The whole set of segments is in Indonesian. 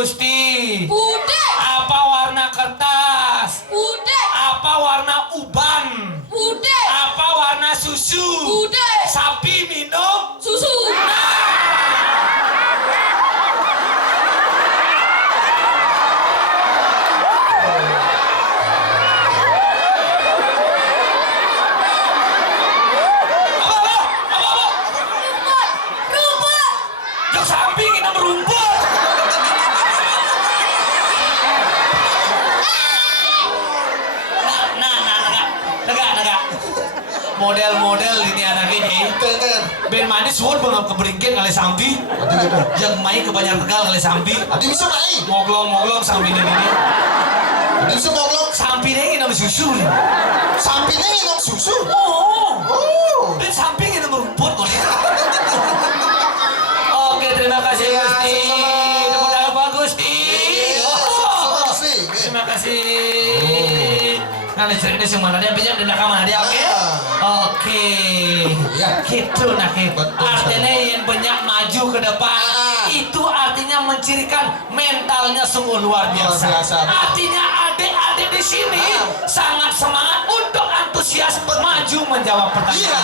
Gusti? Bude. Apa warna kertas? Bude. Apa warna uban? Bude. Apa warna susu? Bude. Sapi minum Susu. Rumput. Yang sapi minum rumput. Naga. Model-model ini anaknya Bener. Ben manis suwun banget keberingkin kali sampi. Yang main ke Banjar Tegal kali sampi. Adi bisa main. Moglong sampi ini. Adi bisa ngoblok. Sampi ini minum susu nih. Sampinnya minum susu. Oh. Oh. Ben sampi minum rumput kok. Oke, terima kasih Ya, Gusti. sama-sama. Tepuk tangan Pak Gusti. Sama sih. Terima kasih. Nanti cerita semua dia pinjam di belakang mana dia, oke? Oke. Ya. Gitu nah gitu. Betul Artinya yang banyak maju ke depan itu artinya mencirikan mentalnya sungguh luar biasa. Luar biasa. Artinya adik-adik di sini sangat semangat untuk antusias maju menjawab pertanyaan. Iya.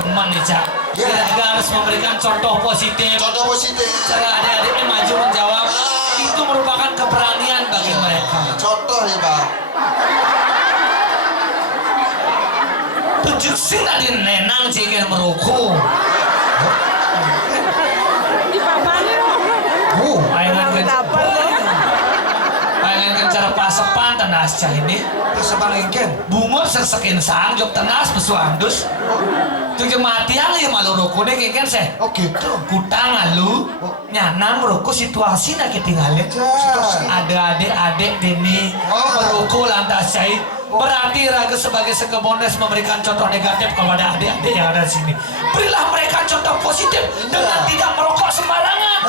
Teman nih Cak. Iya. Kita harus memberikan contoh positif. Contoh positif. Cara adik-adiknya maju menjawab itu merupakan keberanian bagi mereka. Contoh ya Pak. Tujuh sing tadi nenang cikin merokok. Pengen cara pasepan tenas cah ini. Terus apa lengken? Bunga sesekin sang jok tenas pesuandus. Tujuh mati yang ya malu rokok deh kengken seh. Oh gitu. Kutang lalu nyanang merokok situasi nak ketinggalan. Ada adik-adik ini merokok lantas cai. Berarti Raga sebagai sekebones memberikan contoh negatif kepada adik-adik yang ada di sini. Berilah mereka contoh positif dengan tidak merokok sembarangan.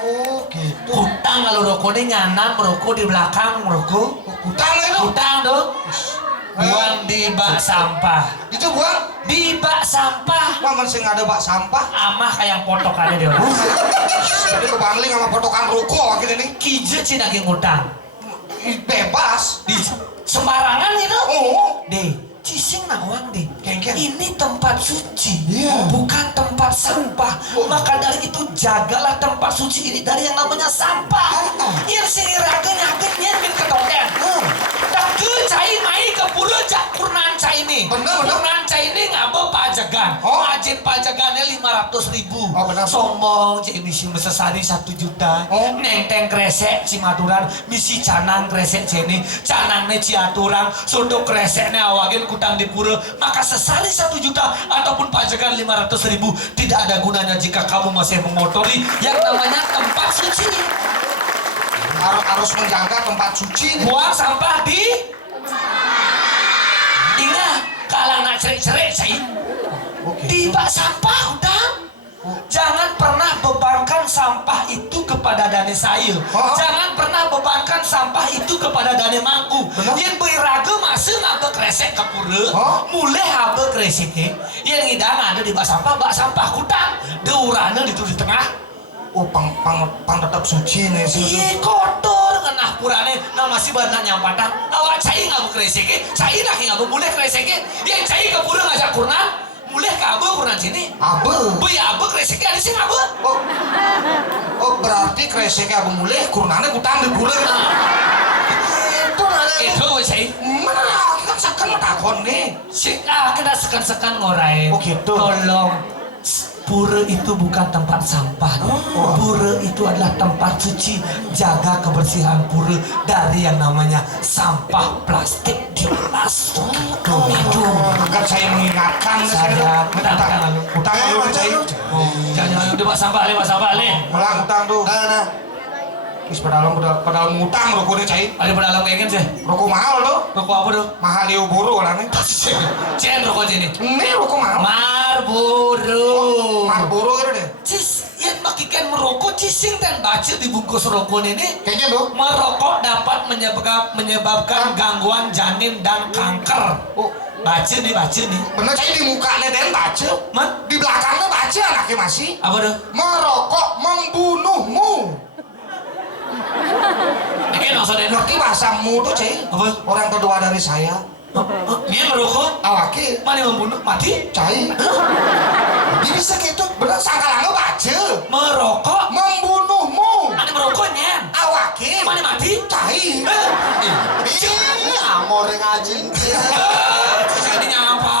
Oh gitu. Hutang kalau rokoknya nyanan merokok di belakang merokok. Utang itu. Hutang dong. Buang di bak sampah. Itu buang. Di bak sampah. Wah masih nggak ada bak sampah. Amah kayak potokannya dia. Jadi kebangling sama potokan rokok gitu nih. Kijit sih naging hutang. Bebas. Di sembarangan gitu. Oh. Deh, cising nawang deh. Kengken. Ini tempat suci, Iya. bukan tempat sampah. Maka dari itu jagalah tempat suci ini dari yang namanya sampah. Yang sini raga nyakin min ketoken. Dake cai mai ke pura jak kurnan cai ini. Bener. Kurnan cai ini ngabo pajagan. Oh. Ajin pajagannya 500.000. Oh, benar. Sombong cai misi mesesari 1 juta. Oh. Nenteng kresek cimaturan misi canang kresek cene canangnya ciaturan sunduk kreseknya awagin kutang di pura maka sesali 1 juta ataupun pajakan 500.000 tidak ada gunanya jika kamu masih mengotori yang namanya tempat suci. Harus menjaga tempat suci. Buang sampah di ingat kalau nak cerik-cerik cai di bak sampah udah. Jangan pernah bebankan sampah itu kepada dane saya. Jangan pernah bebankan sampah itu kepada dane mangku. Yang beriraga masa ngabek kresek ke pura. Mulai habek kreseknya. Yang ngidang ada di bak sampah kutang. Deurana itu di tengah. Oh pang tetap suci nih sih. Iya kotor kena purane. Nah masih banyak nyampatang. Awak cai ngabek kreseknya. Cai lagi ngabek mulai kreseknya. Yang cai ke pura ngajak kurnan. Mulai ke abe kurnan sini. Abe. Bu ya abe kreseknya ada sini abe. Oh berarti kreseknya abu mulai kurnane kutang di pura. Itu nana. Itu cai. Mana kita sekan takon nih. Kita sekan-sekan ngorai. Oh, gitu. Tolong, pura itu bukan tempat sampah. Pura itu adalah tempat suci. Jaga kebersihan pura dari yang namanya sampah plastik di atas. Itu. Kan saya mengingatkan. Saya utang Utangnya mana cai? Jangan debat sampah nih. Melang utang tuh. Nah. Wis padahal ngutang rokoknya cai. Ada pada alam kayak sih. Rokok mahal tuh. Rokok apa tuh? Mahal di Uburu lah nih. Cien rokok ini. Ini rokok mahal. Marlboro. Marlboro gitu deh. Cis, yang bagikan merokok cising dan baca dibungkus rokok ini. Kayaknya tuh. Merokok dapat menyebabkan gangguan janin dan kanker. Oh, Baca nih. bener cai di mukanya dan baca. Di belakangnya baca anaknya masih. Apa tuh? Merokok membunuhmu. maksudnya? Ngerti bahasamu tuh, Cai? Apa? Orang kedua dari saya. Dia merokok? Awake. Mana membunuh? Mati? Cai. Dia bisa gitu. Bener sangkalangga baca. Merokok? Membunuhmu. Mana merokoknya? Awake. Mana mati? Cai. Amor ngajing Ini nyapa?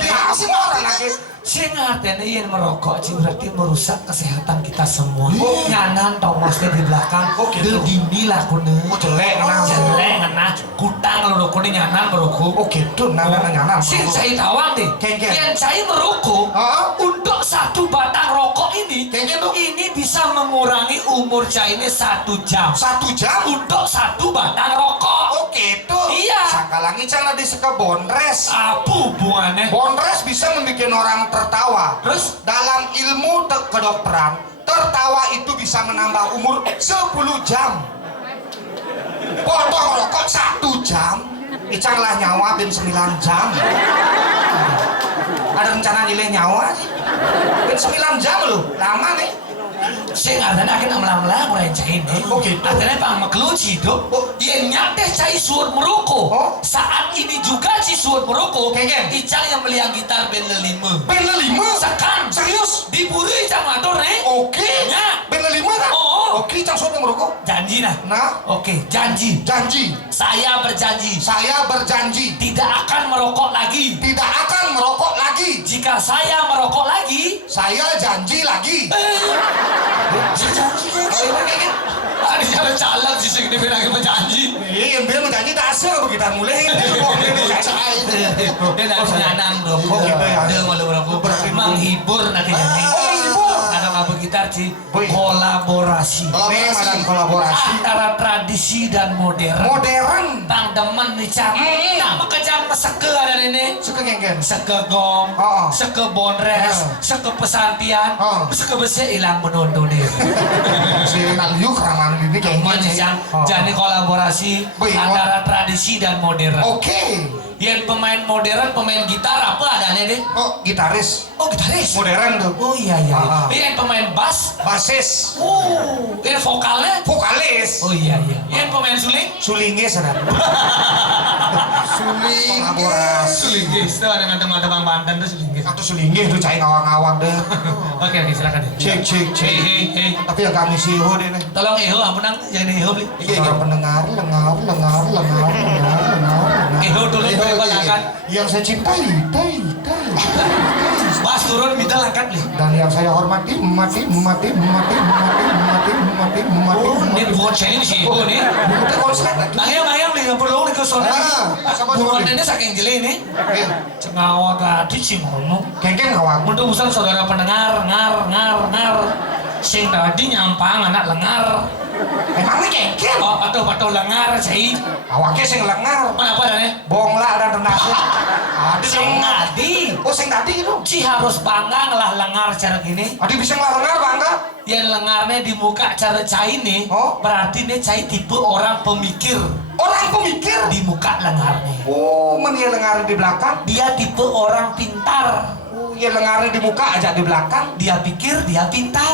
Dia sih orang lagi. Saya ngerti yang merokok sih berarti merusak kesehatan kita semua. Nyanan Thomasnya di belakang. Del dini lah kune. Jelek nah. Jelek nah. Kutang lo kune nyanan merokok. Oh gitu, nyanan. Sing saya tawang deh. Kengken. Yang saya merokok untuk satu batang rokok ini, Kengken tuh. ini bisa mengurangi umur saya ini 1 jam. 1 jam. Untuk satu batang rokok. Oh gitu. Iya. Sangkalangi cang di seka bonres. Apa hubungannya? Bonres bisa membuat orang tertawa. Terus? Dalam ilmu kedokteran, tertawa itu bisa menambah umur 10 jam. Potong rokok 1 jam, icanglah nyawa bin 9 jam. Ada rencana nilai nyawa sih. Bin 9 jam loh, lama nih. Saya ngarana akhirnya melang-melang mulai cain deh. Oh gitu. Akhirnya Pak Makluci dok. Yang nyate cai suur merokok. Oh. Saat ini juga si suur merokok. Kengken. Icang yang beli yang gitar band 5. Ben 5? Sekarang Serius? diburu Icang motor nih. Oke. Ya. Ben 5 kan? Oh. Oke, cang suruh merokok. Janji nah. Nah, Oke, janji. janji. Saya berjanji Saya berjanji tidak akan merokok lagi. tidak akan merokok lagi. Jika saya merokok lagi, Saya janji lagi. janji kan? Ada cara calak sih sing dia bilang berjanji. Iya, dia menjanji dasar begitu mulai. Dia nak nyanang dong. Oh, gitu ya. Dia malu menghibur nanti nyanyi. Oh, hibur. Ada apa gitar sih? Wih. Kolaborasi Memang kolaborasi. antara tradisi dan modern. Modern. Tang demen nih cang. Tak makajang seke ada ini. Suka geng-geng. Seke gong, Oh. seke bonres, seke pesantian, Oh. seke besi hilang menonton deh. Si Naliu keramaan ini geng-geng. Yang Oh. jadi kolaborasi Wih, antara tradisi dan modern. Oke. Yang pemain modern, pemain gitar apa adanya deh? Oh, gitaris. Oh gitaris. Modern tuh. Oh iya iya. Ah. Yang pemain bass. Basis. Yang vokalnya. Vokalis. Oh iya iya. Yang pemain suling. Sulingnya sedang. Suling Kolaborasi. Sulinggis. Itu ada teman-teman Banten tuh sulinggis. Atau sulingnya itu cai ngawang-ngawang deh. Oke oke silakan. Cek. Hei. Tapi ya kami sih deh nih. Tolong Eho, ampunan jangan Eho beli. Para pendengar, lengar. Eho dulu perbanyakan. Yang saya cintai, tai. Bas turun minta angkat nih. Dan yang saya hormati, mati. Oh, ini bukan saya sih Eho nih. Kita konser. Bayang nih, perlu nih ke sana. Sama Bukan dulu. ini saking jeli nih. Cengawa gadis sih ngomong. Kengkeng ngawang. Untuk usaha saudara pendengar, ngar. Sing tadi nyampang anak lengar. Emangnya kengkeng? Oh, atau lengar sih. Awaknya sing lengar. Mana apa nih? Bongla dan rendah. Sing tadi. Oh, sing tadi itu. Si harus bangga lah lengar cara gini. Adi bisa ngelengar bangga. Yang lengarnya di muka cara cai nih. Oh. Berarti nih cai tipe orang pemikir. Orang pemikir. Di muka lengarnya. Oh, menia lengar di belakang. Dia tipe orang pintar. Oh, ya lengar di muka aja di belakang. Dia pikir dia pintar.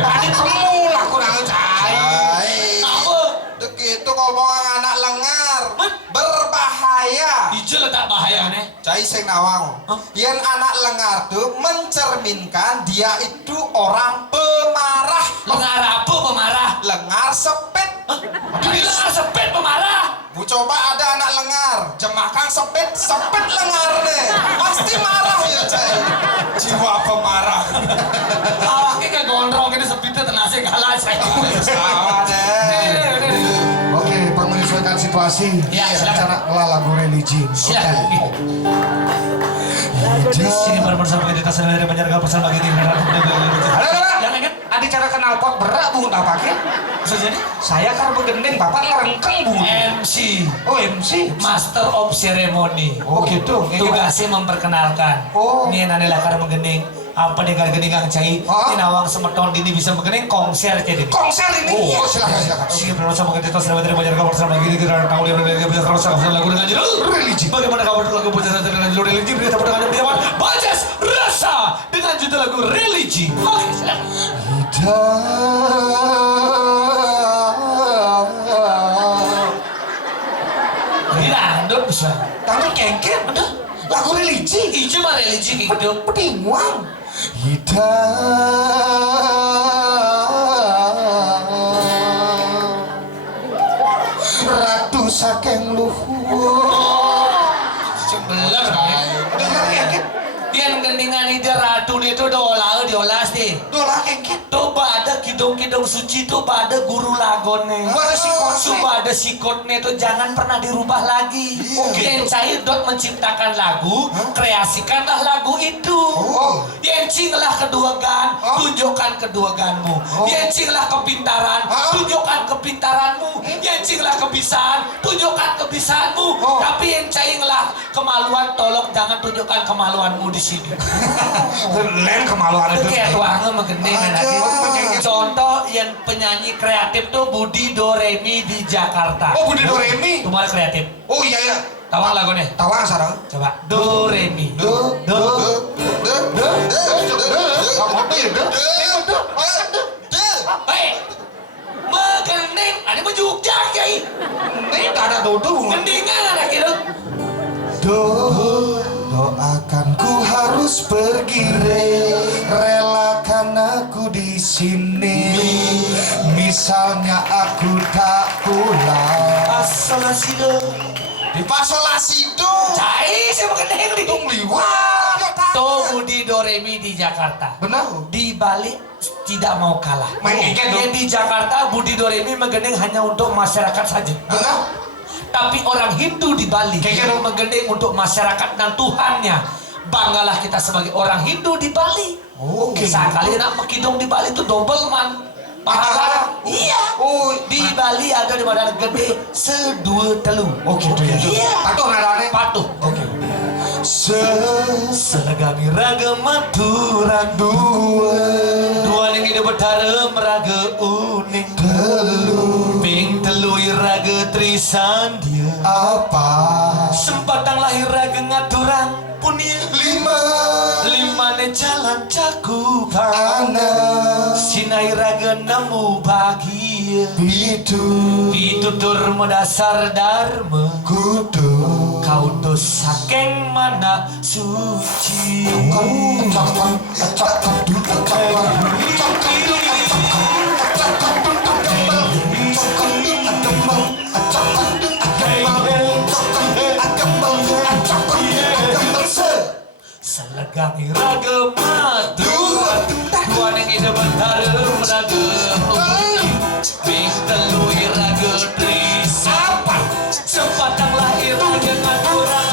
Tadi kamu lah kurang cai. Apa? Begitu ngomongan anak lengar Men. berbahaya. Hijau letak bahaya nih. Cai sing nawang. Hah? Yang anak lengar tuh mencerminkan dia itu orang pemarah. Lengar apa pemarah? Lengar sepet. Jadi lengar sepet pemarah. Bu coba ada anak lengar, jemakan sepet lengar deh. Pasti marah ya cai. Jiwa pemarah. Awaknya gak gondrong ini sepitnya tenasnya kalah saya. Salah deh. Oke, menyesuaikan situasi. Ya, silakan. Cara lagu religi. Silakan. Sini bersama kita sedang dari penjaga pesan bagi tim. Yang ingat Adi cara kenal pot berak bungut apa ke? bisa jadi Saya kan begendeng, bapak ngerengkeng bungut. MC, Oh, MC. Master of Ceremony. Oh gitu. Tugasnya memperkenalkan. Oh. Ini nanti lakar menggening. Apa dengan gening kang cai? Oh. Ini nawang semeton ini bisa menggening konser jadi. Konser ini. Oh. Silakan. Sini bersama kita sedang dari penjaga pesan bagi kita tahu dia bisa terus lagu dengan judul Religi. Bagaimana kabar lagu Bajas dengan judul religi? Kita dengan dia Bajas Rasa dengan judul lagu religi. Oke, silakan. Hidup bisa. Dangdut kengket. Ada. Lagu religi. Ijo mah religi kayak gitu. Pedinguang. Ratu saking luhur. Bener kan? Dengar kengket. Yang gendingan ide ratu itu diolas deh. Dola kengket. Tuh ada kidong-kidong suci tuh ada guru lagone. Ada sikotnya. Coba ada sikotnya tuh jangan pernah dirubah lagi. Yang saya dot menciptakan lagu, kreasikanlah lagu itu. Yencinglah keduagan, tunjukkan keduaganmu. Yencinglah kepintaran, tunjukkan kepintaranmu. Yencinglah kebisaan, tunjukkan kebisaanmu. Tapi yencinglah kemaluan, tolong jangan tunjukkan kemaluanmu di sini. Len kemaluan Itu itu. kayak tuangnya mengending contoh yang penyanyi kreatif tuh Budi Doremi di Jakarta. Oh, Budi Doremi. Cuma kreatif. Oh iya ya. Tawang lagunya. Tawang sarang. Coba Doremi. Hei, mengending. Ada menjugja kiai. Ini tak ada dodo. Gendingan ada gitu. Doakan ku harus pergi, relakan aku di sini. Misalnya aku tak pulang. Asal sido. Di Pasolasido. Cai sih mengending di. Tung liwat. Tuh Budi Doremi di Jakarta. Benar. Di Bali tidak mau kalah. Main kengket dong. Yang di Jakarta Budi Doremi menggending hanya untuk masyarakat saja. Benar. Tapi orang Hindu di Bali Kengket yang dong. menggending untuk masyarakat dan Tuhannya. Banggalah kita sebagai orang Hindu di Bali. Oke. Sekali nak mekidong di Bali itu double man. Pahala. Iya. Oh, Di Bali ada di badan gede sedua telu. Oke tuh ya. Iya. Patuh nadane. Patuh. Oke. Selegami raga maturan dua ning ide betarem raga uning ping telu raga trisandia Apa? sempatang lahir raga ngaturang punya lima ne jalan cakupan Anak sinai raga nemu bahagia pitutur medasar dharma kudu kau tuh saking mana suci. Selegangi raga madu dua neng ide bentarem raga ping telu raga trisapa sepatang lahir raga ngaturang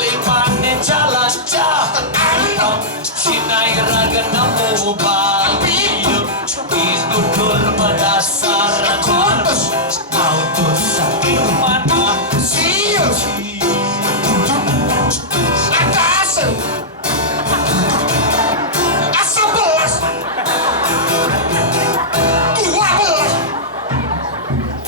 lima ne jalan cakupan sinai raga nemu bahagia pitutur medasar dharma kau tuh saking mana suci. Asa belas 12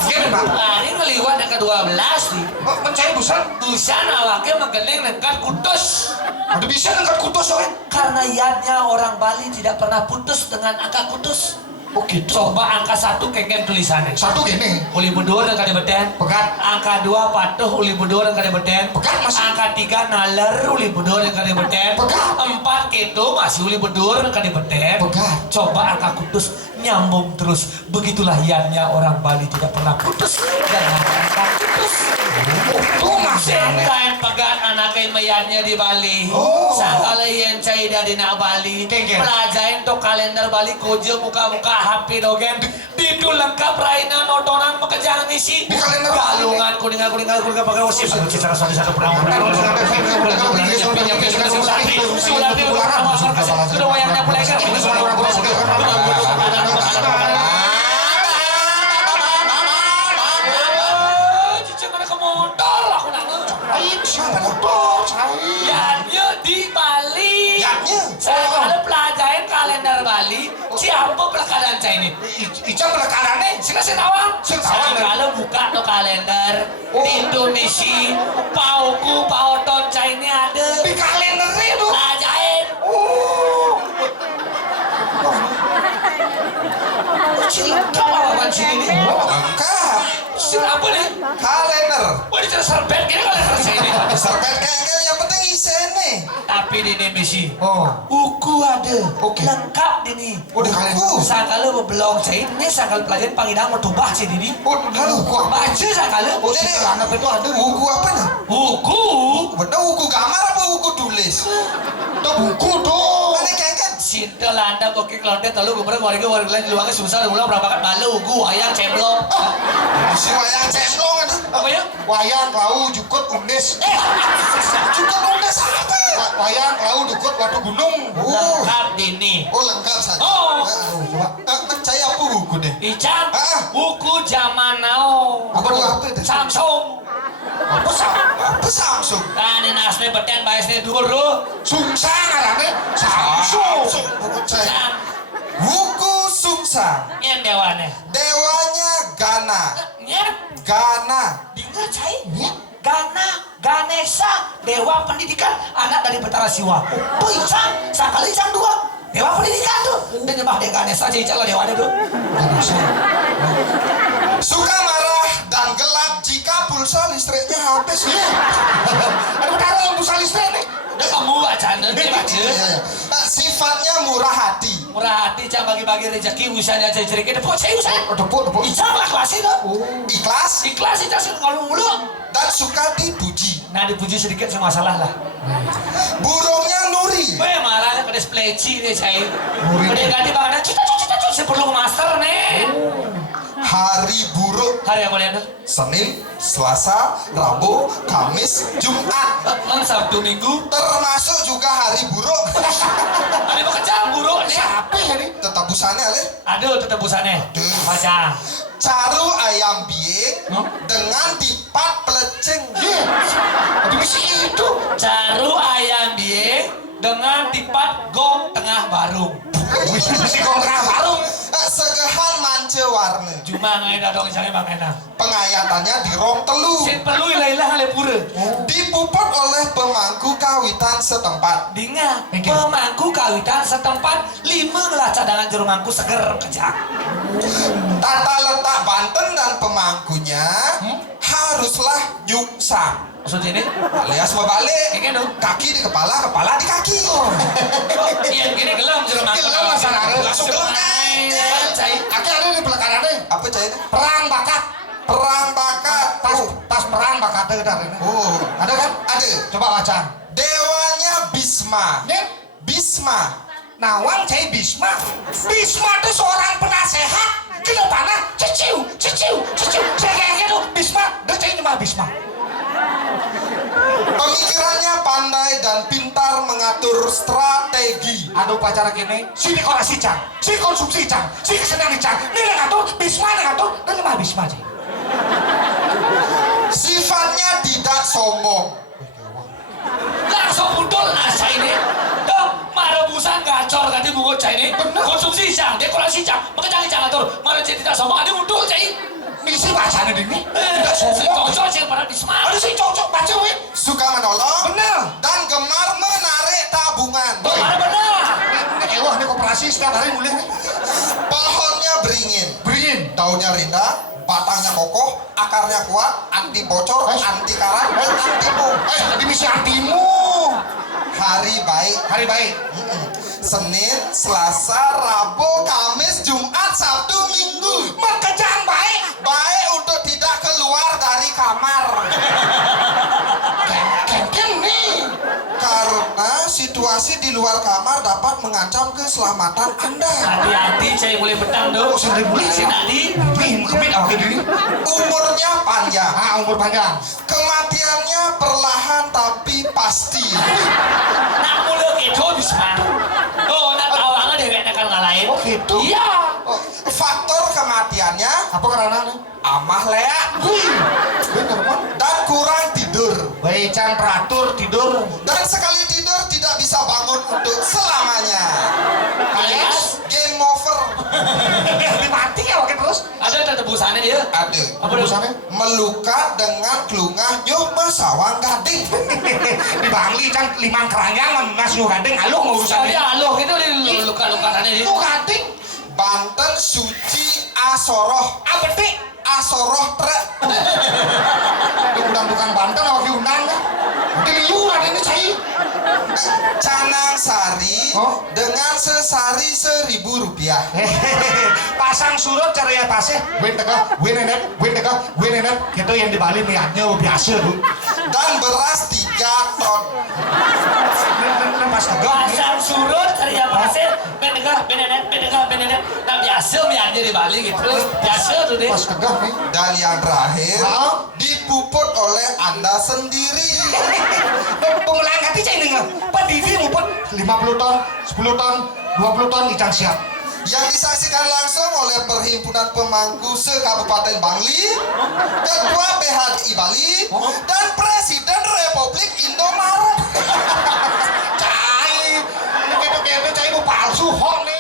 gini pak Nah, ini ngeliwat yang ke-12 nih. mencari busan Busan awaknya menggending nekat kutus. ada bisa nengkat kutus kan Karena yadnya orang Bali tidak pernah putus dengan angka kutus. oke Coba angka 1 kengken tulisannya. satu gini Uli bedor dan kada beten. pegat Angka 2 patuh uli bedor dan kada beten. Pegat, Mas. Angka 3 naler uli bedor dan kada beten. Pegat. 4 keto masih uli bedor dan kada beten. Pegat. Coba angka kutus nyambung terus. Begitulah yadnya orang Bali tidak pernah putus dengan angka kutus. tuh mas Sentayan pegat anaknya mayatnya di Bali. Oh. Sakala yang cai dari nak Bali. Kengken. Pelajarin to kalender Bali kojo muka-muka HP dogen. Itu lengkap rainan notonan pekerjaan isi. Di kalender Bali. Galungan kuningan pakai usip. Kita satu perang. Sudah wayangnya mulai kan. Yadnya di Bali. Yadnya? Saya kalau pelajarin kalender Bali, siapa pelakaran saya ini? Ica pelakarannya Saya tawang. Sing tawang. Saya kalau buka tuh kalender Oh. Indonesia, pauku, pauton saya ini ada. di kalendernya itu Pelajarin. Cilaka lawan sini. lengkap Siapa nih? kalender bener. Wah, ini cara serbet gini kalau kerja ini. Serbet kengkel yang penting isene. Tapi di ini misi. Oh. Uku ada. Oke. Lengkap di ini. Oh, di kalian. Sakala belum cai ini sakal pelajaran pangidang mau tubah sih di ini. Oh, kalau gua Baca sakala. oh, sih anak itu ada. Buku apa nih? Uku. Bener buku gambar apa buku tulis? Tuh buku tuh. Mana kengkel? Cinta landa koki kelonte telu gubernur warga lain di luangnya susah ulang berapa kan malu uku ayang cemplong. Si wayang cemplong ada. Apa ya? Wayang lau jukut undes. Juga udah apa? Wayang lau jukut waktu gunung. Lengkap dini. Oh lengkap saja. Oh. Percaya apa buku deh? Icang, Ah. buku zaman now. Apa itu? Samsung. Apa Samsung? Kan ini asli beten baisnya dulu. Sungsang arane. Samsung. Buku saya. Kan Buku Sungsang. yang dewane. Dewanya Gana. Nyet, Gana. dengar cai. Gana, Ganesha, Dewa Pendidikan, anak dari Betara Siwa. Tuh Icang, sekali Icang dua. Dewa Pendidikan tuh. Dan nyembah dia Ganesha aja Icang lah dewane tuh. Suka marah dan gelap jika pulsa listriknya habis. Ada betara yang busa listrik nih. Udah kamu bacaan dia baca. Sifatnya murah hati. Murah hati Icang bagi-bagi rezeki usahanya aja cerita. Depok cai usah. Tepuk. Icang lah kelas itu. Ikhlas Ikhlas Icang sih kalau mulu. dan suka dipuji. Nah dipuji sedikit sih masalah lah. Burungnya Nuri. Weh malahnya kena spleci nih cai. Murid. Kena ganti bahannya cita saya perlu ke master nih. Hari buruk. Hari apa lihat? Senin, Selasa, Rabu, Kamis, Jumat. Kan Sabtu Minggu. Termasuk juga hari buruk. Ada bekerja buruk nih. Apa ya nih? Tetap busanya le. Aduh tetap busannya. Aduh. Baca. Caru ayam biing Hah? dengan dipat pelecing. Di misi itu. Caru ayam biye dengan tipat gong tengah barung. Misi kontra baru. Segehan mance warna. Cuma ngai dong jangan bang enak. Pengayatannya di rong telu. Sin perlu ilah-ilah ale pura. Dipuput oleh pemangku kawitan setempat. Dengar, pemangku kawitan setempat 5 gelas cadangan jeruk mangku seger kejak. Tata letak Banten dan pemangkunya haruslah nyungsang. Maksudnya ini? Alias berbalik. Kayak gitu. Kaki di kepala, kepala di kaki. Iya gini gelem jeruk mangku. Gelem masalahnya. Langsung gelem. Cai. Aki ada di belakang nih. Apa cahaya? Perang bakat. Perang bakat. Tas perang bakat ada ini. Oh, Ada kan? ada. Coba baca. Dewanya Bisma. Nih, Bisma. Nawang cai Bisma. Bisma itu seorang penasehat. Kenapa? Ciciu. Saya kayak gitu. Bisma, dia cai nama Bisma. Pemikirannya pandai dan pintar mengatur strategi. Ada upacara gini, si dekorasi cang, si konsumsi cang, si kesenangan cang. Ini ngatur, Bisma ngatur, dan nama Bisma cai. Sifatnya tidak sombong. Langsung budol nasa ini. Dong, marebusan gacor ganti bungut cai ini. Konsumsi cang, dekorasi cang, mengenali cang atur. Marebusan tidak sombong, ada budol cai. Misi bacanya ini. Tidak sombong. Cocok sih pada Bisma. Ada si cocok baca weh. Suka menolong. Benar. Dan gemar menarik tabungan. Mana benar? Ini wah ini koperasi setiap hari mulai nih. Pohonnya beringin. Beringin. Daunnya rindang, batangnya kokoh, akarnya kuat, anti bocor, anti karat, dan anti bom. Di misi antimu. Hari baik. Hari baik. Senin, Selasa, Rabu, Kamis, Jumat, Sabtu, Minggu. Pekerjaan baik. Baik untuk tidak keluar dari kamar. Kempen nih. Karena situasi di luar kamar dapat mengancam keselamatan Anda. Hati-hati cai mulai petang dong. Sudah mulai Si tadi. Nih, kemit awak ini. Umurnya panjang. Umur panjang. Kematiannya perlahan tapi pasti. Nak mulai gitu Bisma. Oh, nak tawangan deh kan ngalahin. Oh, gitu? Iya. Faktor kematiannya Apa karena nih? amah leak Bener man. dan kurang tidur. Baik can teratur tidur. Dan sekali tidur tidak bisa bangun untuk selamanya. Alias Game over. Mati ya wakil terus. ada tebusannya dia. Ada. Apa Tebusannya? Melukat dengan kelungah nyuh masawang gading. Di Bangli can limang keranjang ngas nu gading aluh Oh ngurusannya. dia aloh itu di luka-lukaannya dia. Itu gading. Banten suci asoroh. Apa dik? Asoroh trek. Ini undang tukang Banten apa undang kan? Nanti liuran ini cai. Canang sari Oh. dengan sesari Rp1.000. Pasang surut cara ya tasnya. Win tega, win enet, win tega, win enet. Gitu yang di Bali niatnya biasa tuh. Dan beras 3 ton. Pas tega. Pasang surut cari yang pasir, benegan. Nah biasa miarnya di Bali gitu, biasa tuh deh. Pas tega nih. Dan yang terakhir Hah? dipuput oleh Anda sendiri. Pengulangan hati cai nih nggak? Pendidi muput 50 ton, 10 ton, 20 ton ikan siap. Yang disaksikan langsung oleh Perhimpunan Pemangku se-Kabupaten Bangli, Ketua BHDI Bali, dan Presiden Republik Indomaret. Cai, gitu cai mau palsu, hoax nih.